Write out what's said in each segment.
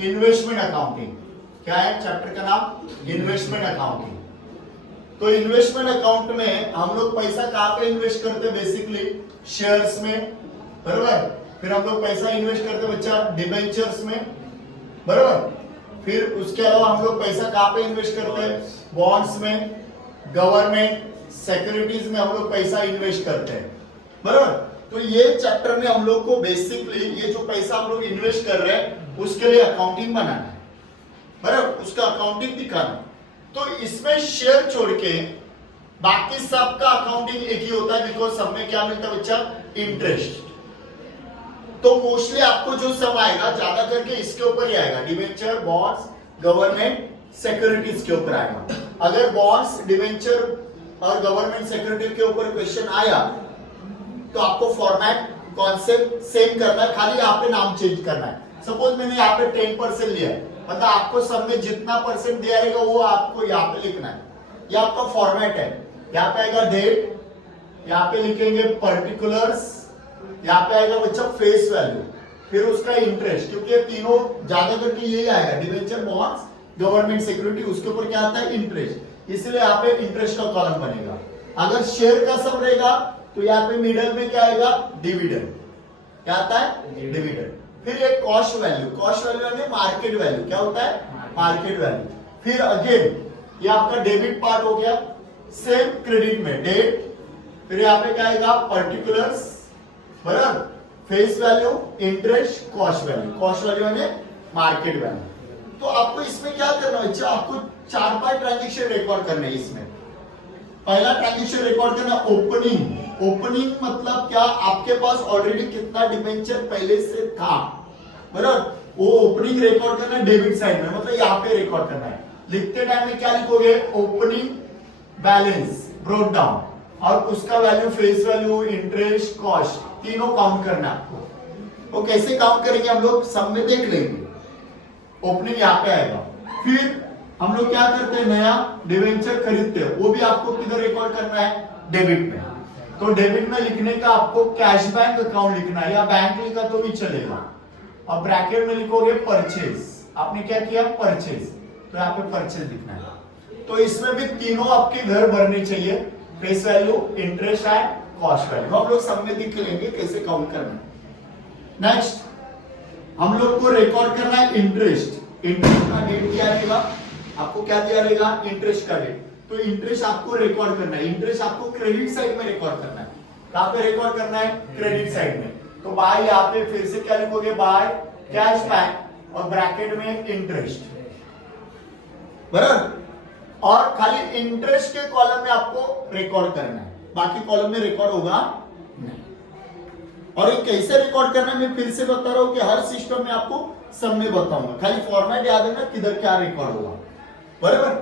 Investment accounting. क्या है chapter का नाम? Investment accounting. तो इन्वेस्टमेंट अकाउंट में हम लोग पैसा कहाँ पे इन्वेस्ट करते हैं? बेसिकली शेयर्स में, बराबर। फिर हम लोग पैसा इन्वेस्ट करते हैं बच्चा डिबेंचर्स में, बराबर। फिर उसके अलावा हम लोग पैसा कहाँ पे इन्वेस्ट करते हैं? बॉन्ड्स में, गवर्नमेंट सिक्योरिटीज में हम लोग पैसा इन्वेस्ट करते हैं, बराबर। तो ये चैप्टर में हम लोग को बेसिकली ये जो पैसा हम लोग इन्वेस्ट कर रहे हैं उसके लिए अकाउंटिंग बनाना है, बराबर, उसका अकाउंटिंग दिखाना। तो इसमें शेयर छोड़ के बाकी सबका अकाउंटिंग एक ही होता है, बिकॉज सब में क्या मिलता है बच्चा? इंटरेस्ट। तो मोस्टली आपको जो सब आएगा ज्यादा करके इसके ऊपर ही आएगा, डिवेंचर, बॉन्ड्स, गवर्नमेंट सिक्योरिटीज के ऊपर आएगा। अगर बॉन्ड्स, डिवेंचर और गवर्नमेंट सिक्योरिटी के ऊपर क्वेश्चन आया तो आपको फॉर्मेट कॉन्सेप्ट सेम करना है, खाली यहाँ पे नाम चेंज करना है। सपोज मैंने यहाँ पे 10% लिया है, मतलब आपको सब में जितना परसेंट दिया रहेगा वो आपको यहाँ पे लिखना है। ये आपका फॉर्मेट है। यहाँ पे आएगा डेट, यहाँ पे लिखेंगे पर्टिकुलर्स, यहाँ पे आएगा बच्चा फेस वैल्यू, फिर उसका इंटरेस्ट, क्योंकि ये तीनों ज्यादा करके यही आएगा, डिवेंचर, बॉन्ड्स, गवर्नमेंट सिक्योरिटी, उसके ऊपर क्या आता है? इंटरेस्ट। इसलिए यहाँ पे इंटरेस्ट का कॉलम बनेगा। अगर शेयर का सब रहेगा तो यहाँ पे मिडल में क्या आएगा? डिविडेंड। क्या आता है? डिविडेंड। फिर एक कॉस्ट वैल्यू, कॉस्ट वैल्यू यानी मार्केट वैल्यू। क्या होता है? Market value. फिर अगेन ये आपका डेबिट पार्ट हो गया, सेम क्रेडिट में डेट, फिर यहाँ पे क्या आएगा? पर्टिकुलर्स, बराबर, face value, interest, cost value. Cost value यानी मार्केट वैल्यू। तो आपको इसमें क्या करना है? आपको 4-5 ट्रांजेक्शन रिकॉर्ड करना है इसमें। पहला ट्रांजेक्शन रिकॉर्ड करना ओपनिंग। ओपनिंग मतलब क्या? आपके पास ऑलरेडी कितना डिबेंचर पहले से था, बराबर, वो ओपनिंग रिकॉर्ड करना है डेबिट साइड में, मतलब यहाँ पे रिकॉर्ड करना है। लिखते टाइम में क्या लिखोगे? ओपनिंग बैलेंस ब्रोट डाउन, और उसका value, face value, interest, cost, तीनों काउंट करना है आपको। तो कैसे काउंट करेंगे हम लोग सब में देख लेंगे। ओपनिंग यहाँ पे आएगा। फिर हम लोग क्या करते हैं? नया डिवेंचर खरीदते हैं, वो भी आपको किधर रिकॉर्ड करना है? डेबिट में। तो डेबिट में लिखने का आपको कैश बैंक अकाउंट लिखना है, या बैंक लिखा तो भी चलेगा। और ब्रैकेट में लिखोगे परचेज। आपने क्या किया? परचेज, तो यहाँ पे परचेज लिखना है। तो इसमें भी तीनों आपके घर भरने चाहिए, face value, interest and cost value. हम लोग सब में दिख लेंगे कैसे काउंट करना है। नेक्स्ट हम लोग को रिकॉर्ड करना है इंटरेस्ट। इंटरेस्ट का डेट दिया रहेगा आपको, क्या दिया रहेगा? इंटरेस्ट का डेट। तो इंटरेस्ट आपको रिकॉर्ड करना है। इंटरेस्ट आपको क्रेडिट साइड में रिकॉर्ड करना है। कहां पे रिकॉर्ड करना है? क्रेडिट साइड में। तो बाय यहाँ पे फिर से क्या लिखोगे? बाय कैश बैंक और ब्रैकेट में इंटरेस्ट, बराबर। और खाली इंटरेस्ट के कॉलम में आपको रिकॉर्ड करना है, बाकी कॉलम में रिकॉर्ड होगा नहीं। और ये कैसे रिकॉर्ड करना है मैं फिर से बता रहा हूं कि हर सिस्टम में आपको सब में बताऊंगा, खाली फॉर्मेट याद है ना किधर क्या रिकॉर्ड होगा, बराबर।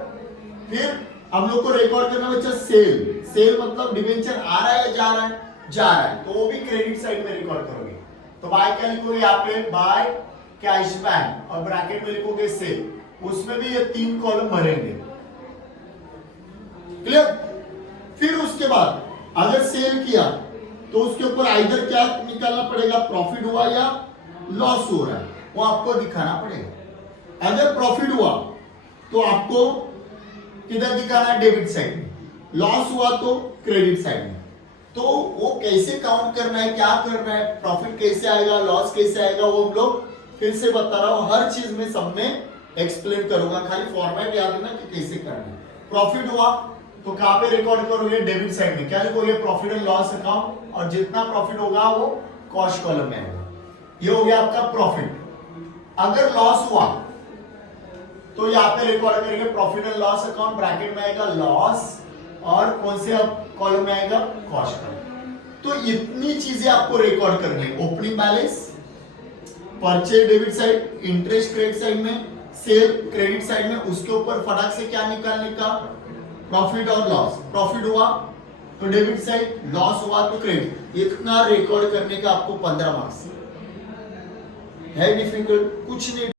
फिर हम लोग को रिकॉर्ड करना बच्चा सेल। सेल मतलब डिवेंचर आ रहा है, जा रहा है? जा रहा है, तो वो भी क्रेडिट साइड में रिकॉर्ड करोगे। तो बाय क्या लिखोगे यहाँ पे? बाय कैश बैंक और ब्रैकेट में लिखोगे सेल। उसमें भी ये 3 कॉलम भरेंगे, क्लियर। फिर उसके बाद अगर सेल किया तो उसके ऊपर आइदर क्या निकालना पड़ेगा? प्रॉफिट हुआ या लॉस हो रहा है, वो आपको दिखाना पड़ेगा। अगर प्रॉफिट हुआ तो आपको किधर दिखाना है? डेबिट साइड में। लॉस हुआ तो क्रेडिट साइड में। तो वो कैसे काउंट करना है, क्या करना है, प्रॉफिट कैसे आएगा, लॉस कैसे आएगा, वो हम लोग फिर से बता रहा हूं, हर चीज में सब में एक्सप्लेन करूंगा, खाली फॉर्मेट याद है ना कि कैसे करना है। प्रॉफिट हुआ तो कहां पे रिकॉर्ड करोगे? डेबिट साइड में। क्या लिखोगे? प्रॉफिट एंड लॉस अकाउंट, और जितना प्रॉफिट होगा वो कॉस्ट कॉलम में आएगा। ये हो गया आपका प्रॉफिट। अगर लॉस हुआ तो यहाँ पे रिकॉर्ड करेंगे profit and loss account, bracket में आएगा लॉस, और कौन से कॉलम में आएगा? Cost column. तो इतनी चीजें आपको रिकॉर्ड करनी है। Opening balance, purchase debit side, interest credit side में, सेल क्रेडिट साइड में, उसके ऊपर फटाक से क्या निकालने का? प्रॉफिट और लॉस। प्रॉफिट हुआ तो डेबिट साइड, लॉस हुआ तो क्रेडिट। इतना रिकॉर्ड करने का आपको 15 मार्क्स है। डिफिकल्ट कुछ नहीं।